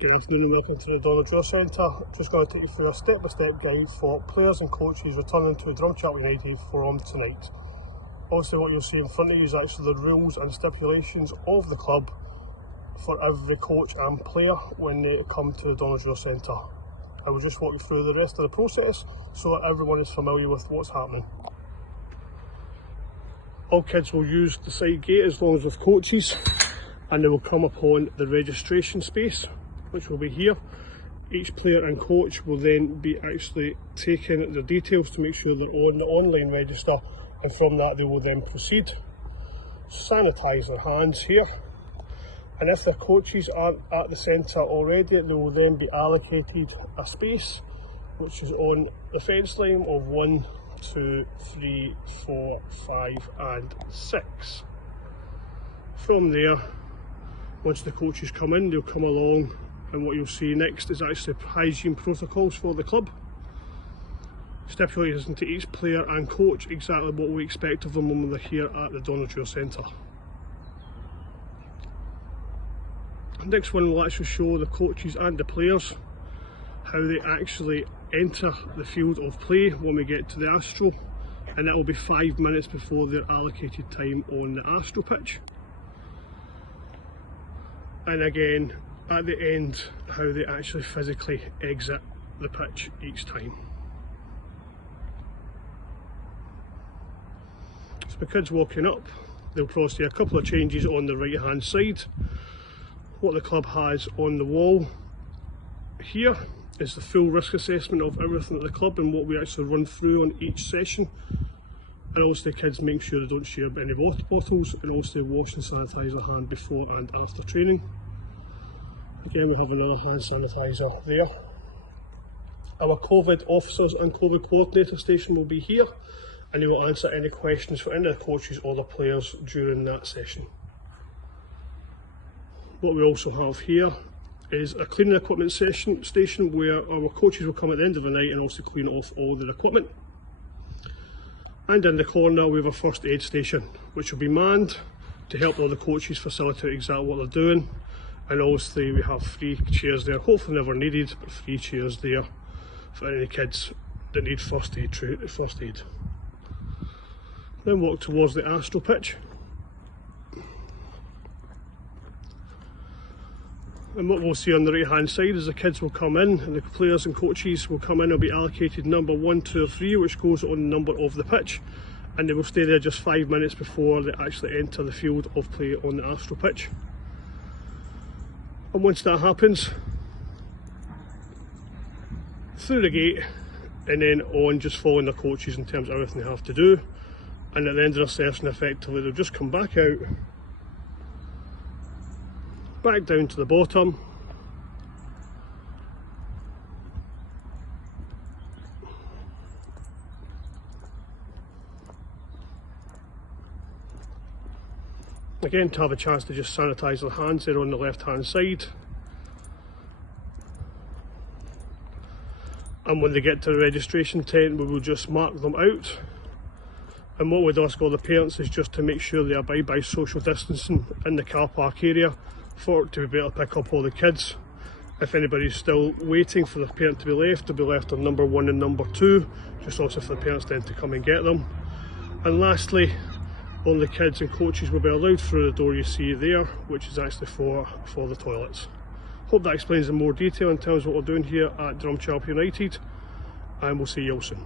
Good afternoon and welcome to the Donald Dewar Centre. Just going to take you through a step-by-step guide for players and coaches returning to Drumchapel United from tonight. Obviously what you'll see in front of you is actually the rules and stipulations of the club for every coach and player when they come to the Donald Dewar Centre. I will just walk you through the rest of the process so that everyone is familiar with what's happening. All kids will use the side gate as long as with coaches, and they will come upon the registration space, which will be here. Each player and coach will then be actually taking their details to make sure they're on the online register, and from that they will then proceed. Sanitise their hands here, and if their coaches aren't at the centre already, they will then be allocated a space which is on the fence line of 1, 2, 3, 4, 5 and 6. From there, once the coaches come in, they'll come along, and what you'll see next is actually hygiene protocols for the club. Stipulated into each player and coach exactly what we expect of them when they're here at the Donald Dewar Centre. Next one will actually show the coaches and the players how they actually enter the field of play when we get to the Astro, and that will be 5 minutes before their allocated time on the Astro pitch. And again, at the end, how they actually physically exit the pitch each time. So the kids walking up, they'll probably see a couple of changes on the right hand side. What the club has on the wall here is the full risk assessment of everything at the club and what we actually run through on each session. And also the kids make sure they don't share any water bottles, and also wash and sanitise their hand before and after training. Again, we have another hand sanitizer there. Our COVID officers and COVID coordinator station will be here, and they will answer any questions for any of the coaches or the players during that session. What we also have here is a cleaning equipment station where our coaches will come at the end of the night and also clean off all their equipment. And in the corner we have a first aid station, which will be manned to help all the coaches facilitate exactly what they're doing. And also we have 3 chairs there, hopefully never needed, but 3 chairs there for any kids that need first aid. Then walk towards the Astro pitch. And what we'll see on the right hand side is the kids will come in, and the players and coaches will come in and be allocated number 1, 2 or 3, which goes on the number of the pitch, and they will stay there just 5 minutes before they actually enter the field of play on the Astro pitch. And once that happens, through the gate and then on, just following the coaches in terms of everything they have to do, and at the end of the session effectively they'll just come back out, back down to the bottom, again to have a chance to just sanitise their hands there on the left hand side. And when they get to the registration tent, we will just mark them out. And what we'd ask all the parents is just to make sure they abide by social distancing in the car park area to be able to pick up all the kids. If anybody's still waiting for the parent to be left, they'll be left on number 1 and number 2, just also for the parents then to come and get them. And lastly, only kids and coaches will be allowed through the door you see there, which is actually for the toilets. Hope that explains in more detail in terms of what we're doing here at Drumchapel United, and we'll see you all soon.